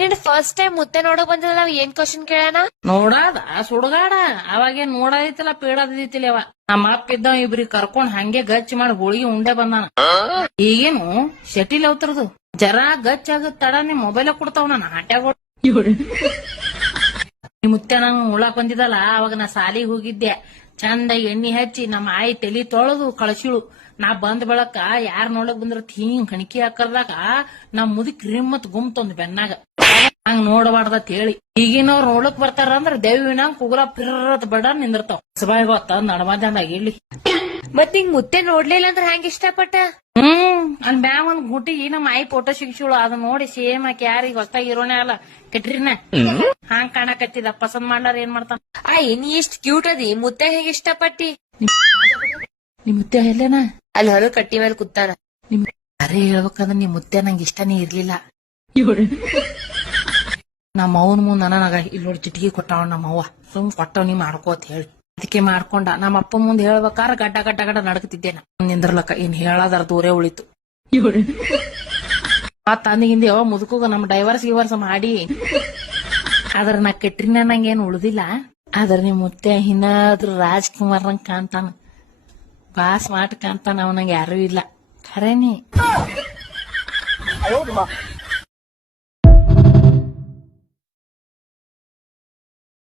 ನಿನ್ first time ಮುತ್ತೆ ನೋಡಕ್ ಬಂದಿಲ್ಲ ನಾವ್ ಏನ್ ಕ್ವಶನ್ ಕೇಳೋಣ ನೋಡಾದ ಸುಡುಗಾಡ ಅವಾಗೇನ್ ನೋಡದಿತ್ತಲ್ಲ ಪೀಡದಿತ್ತಿಲ್ಲ ಅವ ನಮ್ಮ ಅಪ್ಪ ಇದ್ದ ಇಬ್ರಿಗೆ ಕರ್ಕೊಂಡ್ ಹಂಗೆ ಗಚ್ಚ ಮಾಡಿ ಹೋಳಿಗೆ ಉಂಡೆ ಬಂದಾನ. ಈಗೇನು ಶಟಿಲ್ ಅವತರದು ಜರ ಗಚ್ಚ ಆಗದ್ ತಡ ನಿಮ್ ಮೊಬೈಲ್ ಕೊಡ್ತಾವ ನಾನು ಆಟ್ಯಾಗ ಮುತ್ತೆ ನಂಗ್ ಉಳಾಕ್ ಬಂದಿದ್ದಲ್ಲ ಅವಾಗ ನಾ ಸಾಲಿಗೆ ಹೋಗಿದ್ದೆ. ಚಂದ ಎಣ್ಣಿ ಹಚ್ಚಿ ನಮ್ಮ ಆಯಿ ತಲಿ ತೊಳೆದು ಕಳಸಿಳು. ನಾ ಬಂದ್ ಬೆಳಕ ಯಾರ್ ನೋಡಕ್ ಬಂದ್ರ ಹಿಂಗ್ ಕಣಿಕಿ ಹಾಕರ್ದಾಗ ನಮ್ ಮುದಿಕ್ ರಿಮ್ಮತ್ ಗುಮ್ತೊಂದ್ ಬೆನ್ನಾಗ ಹಂಗ್ ನೋಡಬಾರ್ದತ್ ಹೇಳಿ. ಈಗಿನವ್ರು ನೋಡಕ್ ಬರ್ತಾರ ಅಂದ್ರ ದೇವಿನಂಗ್ ಕುಗುಲ ಪಿರತ್ ಬಡ ನಿಂದಿರ್ತಾವ. ಸಬಾಯಿ ಗೊತ್ತ ನಡಮಜಾದಾಗ ಇಲ್ಲಿ ಮತ್ ಹಿಂಗ್ ಮುತ್ತೆ ನೋಡ್ಲಿಲ್ಲ ಅಂದ್ರ ಹೆಂಗ್ ಇಷ್ಟಪಟ್ಟ? ಅಲ್ ಮ್ಯಾಗ ಒಂದ್ ಗುಟಿಗೆ ನಮ್ಮ ಆಯಿ ಫೋಟೋ ಸಿಗ್ಸಿಳು. ಅದ್ ನೋಡಿ ಸೇಮ್ ಆಕಿ ಯಾರಿಗ ಹೊಸ್ತಾಗ ಇರೋನೇ ಅಲ್ಲ ಕೆಟ್ರಿನ ಹಂಗ್ ಕಾಣಕತ್ತಿದ. ಪಸಂದ್ ಮಾಡ್ಲಾರ ಏನ್ ಮಾಡ್ತಾನ? ನೀ ಎಷ್ಟ್ ಕ್ಯೂಟ್ ಅದಿ, ಮುತ್ತೆ ಹೇಗ್ ಇಷ್ಟಪಟ್ಟಿ? ನಿಮ್ ಮುತ್ತೆ ಎಲ್ಲೇನ ಅಲ್ಲಿ ಹೊಲ ಕಟ್ಟಿ ಮೇಲೆ ಕೂತಾನ. ನಿಮ್ ಅರೆ ಹೇಳ್ಬೇಕಂದ್ರ ನಿಮ್ ಮುತ್ತೆ ನಂಗೆ ಇಷ್ಟನೇ ಇರ್ಲಿಲ್ಲ. ನಮ್ಮ ಅವನ್ ಮುಂದ್ ನನಗ ಇಲ್ಲಿ ನೋಡಿ ಚಿಟಿಕಿ ಕೊಟ್ಟಾವ ನಮ್ಮವ್ವ. ಸುಮ್ ಕೊಟ್ಟವ್ ನೀ ಮಾಡ್ಕೋತ್ ಹೇಳಿ ಅದಕ್ಕೆ ಮಾಡ್ಕೊಂಡ. ನಮ್ಮ ಅಪ್ಪ ಮುಂದ್ ಹೇಳ್ಬೇಕಾರ ಗಡ್ಡ ಗಡ್ಡ ಗಡ್ಡ ನಡಕತಿದ್ದೆ ನಾ ನಿಂದ್ರಲಕ್ಕ. ಇನ್ ಹೇಳದಾರ ದೂರೇ ಉಳಿತು. ಮತ್ ಅಂದಿಗಿಂದ ಯಾವ ಮುದುಕುಗ ನಮ್ ಡೈವರ್ಸ್ ಗಿವರ್ಸ್ ಮಾಡಿ ಅದ್ರ ನಾ ಕೆಟ್ರಿನ ನಂಗೇನ್ ಉಳುದಿಲ್ಲ. ಆದ್ರ ನಿಮ್ ಮುತ್ತೆ ಇನ್ನಾದ್ರೂ ರಾಜ್ಕುಮಾರ್ ನಂಗ್ ಕಾಣ್ತಾನ, ಬಾ ಸ್ಮಾರ್ಟ್ ಕಾಣ್ತಾನ. ಅವ್ ನಂಗೆ ಯಾರು ಇಲ್ಲ ಖರೇನಿ.